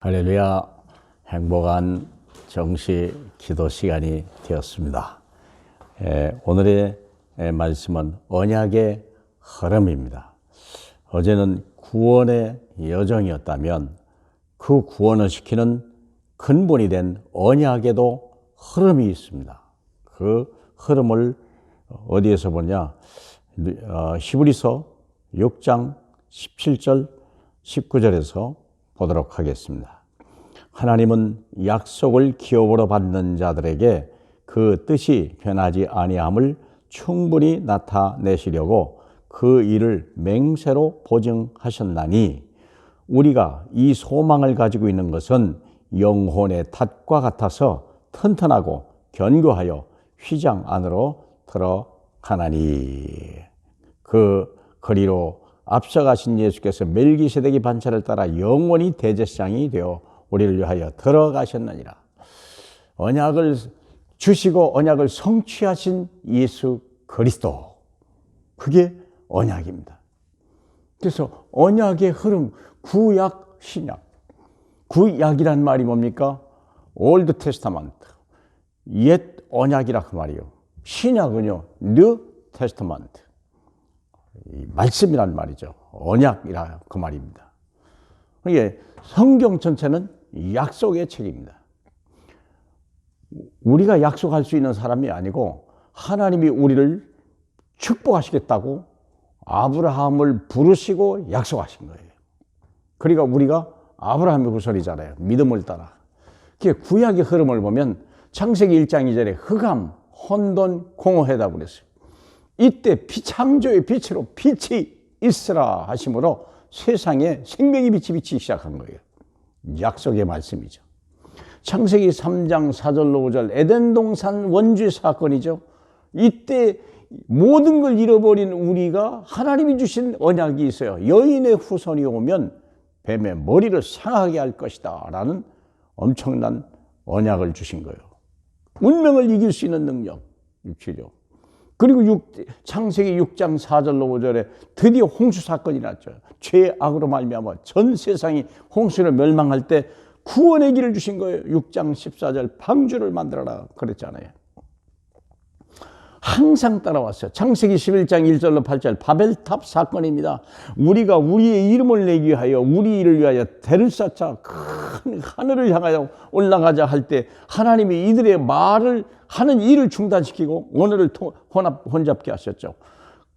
할렐루야. 행복한 정시 기도 시간이 되었습니다. 오늘의 말씀은 언약의 흐름입니다. 어제는 구원의 여정이었다면 그 구원을 시키는 근본이 된 언약에도 흐름이 있습니다. 그 흐름을 어디에서 보냐? 히브리서 6장 17절 19절에서 보도록 하겠습니다. 하나님은 약속을 기업으로 받는 자들에게 그 뜻이 변하지 아니함을 충분히 나타내시려고 그 일을 맹세로 보증하셨나니 우리가 이 소망을 가지고 있는 것은 영혼의 닷과 같아서 튼튼하고 견고하여 휘장 안으로 들어가나니. 그 거리로 앞서가신 예수께서 멜기세덱의 반차를 따라 영원히 대제사장이 되어 우리를 위하여 들어가셨느니라. 언약을 주시고 언약을 성취하신 예수 그리스도, 그게 언약입니다. 그래서 언약의 흐름, 구약, 신약. 구약이란 말이 뭡니까? 올드 테스타먼트, 옛 언약이라 그 말이요. 신약은요, 뉴 테스타먼트, 말씀이란 말이죠. 언약이라 그 말입니다. 이게 성경 전체는 약속의 책입니다. 우리가 약속할 수 있는 사람이 아니고 하나님이 우리를 축복하시겠다고 아브라함을 부르시고 약속하신 거예요. 그러니까 우리가 아브라함의 후손이잖아요. 믿음을 따라. 구약의 흐름을 보면 창세기 1장 2절에 흑암, 혼돈, 공허하다고 그랬어요. 이때 창조의 빛으로 빛이 있으라 하심으로 세상에 생명의 빛이 비치기 시작한 거예요. 약속의 말씀이죠. 창세기 3장 4절로 5절 에덴 동산 원죄 사건이죠. 이때 모든 걸 잃어버린 우리가 하나님이 주신 언약이 있어요. 여인의 후손이 오면 뱀의 머리를 상하게 할 것이다 라는 엄청난 언약을 주신 거예요. 운명을 이길 수 있는 능력, 육체죠. 그리고 창세기 6장 4절로 5절에 드디어 홍수 사건이 났죠. 죄의 악으로 말미암아 전 세상이 홍수로 멸망할 때 구원의 길을 주신 거예요. 6장 14절 방주를 만들어라 그랬잖아요. 항상 따라왔어요. 창세기 11장 1절로 8절 바벨탑 사건입니다. 우리가 우리의 이름을 내기 위하여 우리를 위하여 대를 쌓자 큰 하늘을 향하여 올라가자 할 때 하나님이 이들의 말을 하는 일을 중단시키고 언어를 혼잡게 하셨죠.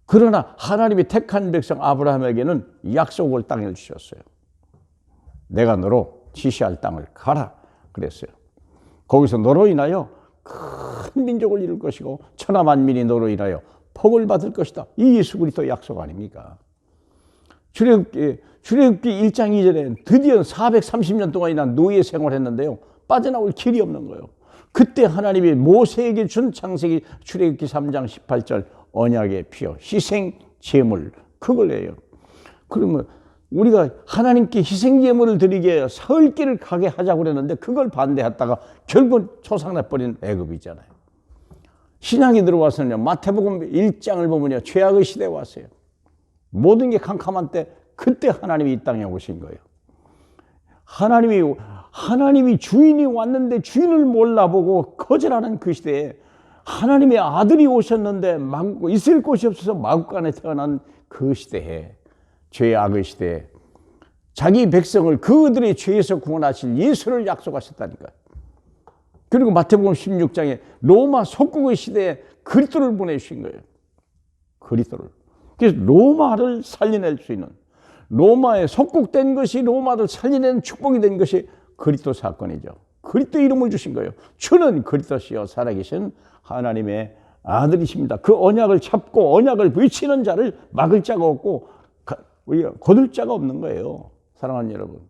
그러나 하나님이 택한 백성 아브라함에게는 약속을 땅을 주셨어요. 내가 너로 지시할 땅을 가라 그랬어요. 거기서 너로 인하여 큰 민족을 이룰 것이고 천하 만민이 너로 인하여 복을 받을 것이다. 이 예수 그리스도 약속 아닙니까? 출애굽기 1장 2절에 드디어 430년 동안이나 노예 생활했는데요. 빠져나올 길이 없는 거예요. 그때 하나님이 모세에게 준 창세기 출애굽기 3장 18절 언약의 피요 희생 제물, 그걸예요. 그러면 우리가 하나님께 희생 제물을 드리게 설 길을 가게 하자고 그랬는데 그걸 반대했다가 결국 초상나버린 애굽이잖아요. 신약이 들어와서는요, 마태복음 1장을 보면요, 죄악의 시대에 왔어요. 모든 게 캄캄한 때 그때 하나님이 이 땅에 오신 거예요. 하나님이 주인이 왔는데 주인을 몰라보고 거절하는 그 시대에 하나님의 아들이 오셨는데 있을 곳이 없어서 마구간에 태어난 그 시대에, 죄의 악의 시대에 자기 백성을 그들의 죄에서 구원하실 예수를 약속하셨다니까요. 그리고 마태복음 16장에 로마 속국의 시대에 그리스도를 보내주신 거예요. 그리스도를. 그래서 로마를 살려낼 수 있는, 로마에 속국된 것이 로마를 살려내는 축복이 된 것이 그리스도 사건이죠. 그리스도 이름을 주신 거예요. 주는 그리스도시여 살아계신 하나님의 아들이십니다. 그 언약을 잡고 언약을 외치는 자를 막을 자가 없고 거둘 자가 없는 거예요. 사랑하는 여러분,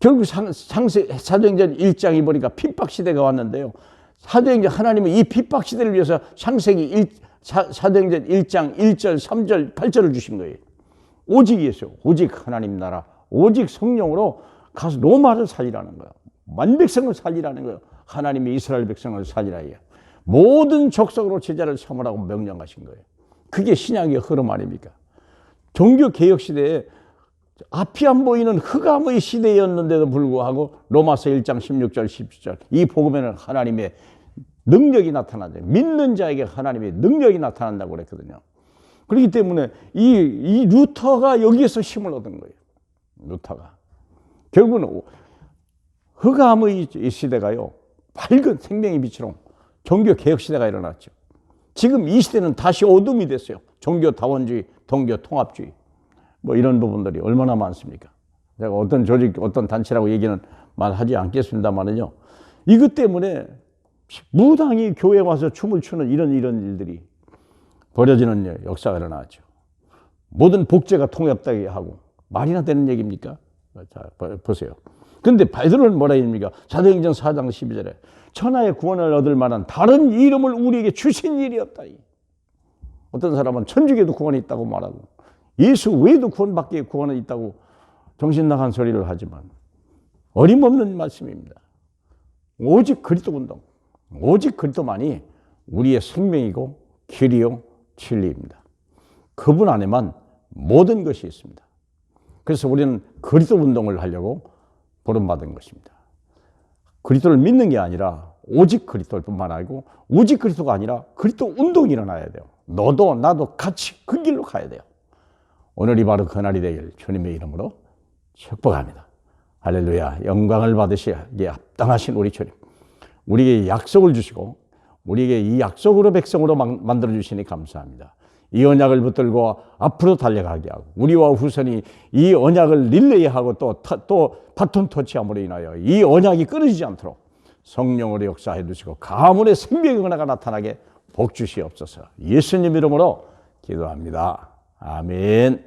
결국 사도행전 1장이 보니까 핍박시대가 왔는데요, 사도행전 하나님은 이 핍박시대를 위해서 사도행전 1장 1절 3절 8절을 주신 거예요. 오직 예수, 오직 하나님 나라, 오직 성령으로 가서 로마를 살리라는 거예요. 만백성을 살리라는 거예요. 하나님이 이스라엘 백성을 살리라 해요. 모든 족속으로 제자를 삼으라고 명령하신 거예요. 그게 신약의 흐름 아닙니까? 종교개혁 시대에 앞이 안 보이는 흑암의 시대였는데도 불구하고 로마서 1장 16절 17절 이 복음에는 하나님의 능력이 나타나죠. 믿는 자에게 하나님의 능력이 나타난다고 그랬거든요. 그렇기 때문에 이 루터가 여기에서 힘을 얻은 거예요. 루터가. 결국은 흑암의 시대가요, 밝은 생명의 빛으로 종교 개혁 시대가 일어났죠. 지금 이 시대는 다시 어둠이 됐어요. 종교 다원주의, 종교 통합주의. 뭐 이런 부분들이 얼마나 많습니까? 제가 어떤 조직, 어떤 단체라고 얘기는 말하지 않겠습니다만은요. 이것 때문에 무당이 교회에 와서 춤을 추는 이런 일들이 벌어지는 역사가 일어나죠. 모든 복제가 통합되게 하고 말이나 되는 얘기입니까? 자, 보세요. 근데 바이블은 뭐라 합니까? 사도행전 4장 12절에 천하의 구원을 얻을 만한 다른 이름을 우리에게 주신 일이 없다. 어떤 사람은 천주교도 구원이 있다고 말하고 예수 외에도 구원받기에 구원이 있다고 정신 나간 소리를 하지만 어림없는 말씀입니다. 오직 그리스도 운동, 오직 그리스도만이 우리의 생명이고 길이요 진리입니다. 그분 안에만 모든 것이 있습니다. 그래서 우리는 그리스도 운동을 하려고 부름받은 것입니다. 그리스도를 믿는 게 아니라 오직 그리스도뿐만 아니고 오직 그리스도가 아니라 그리스도 운동이 일어나야 돼요. 너도 나도 같이 그 길로 가야 돼요. 오늘이 바로 그날이 되길 주님의 이름으로 축복합니다. 할렐루야. 영광을 받으시기에 합당하신 우리 주님, 우리에게 약속을 주시고 우리에게 이 약속으로 백성으로 만들어 주시니 감사합니다. 이 언약을 붙들고 앞으로 달려가게 하고 우리와 후손이 이 언약을 릴레이하고 또 바톤 터치함으로 인하여 이 언약이 끊어지지 않도록 성령으로 역사해 주시고 가문의 생명의 은혜가 나타나게 복 주시옵소서. 예수님 이름으로 기도합니다. 아멘.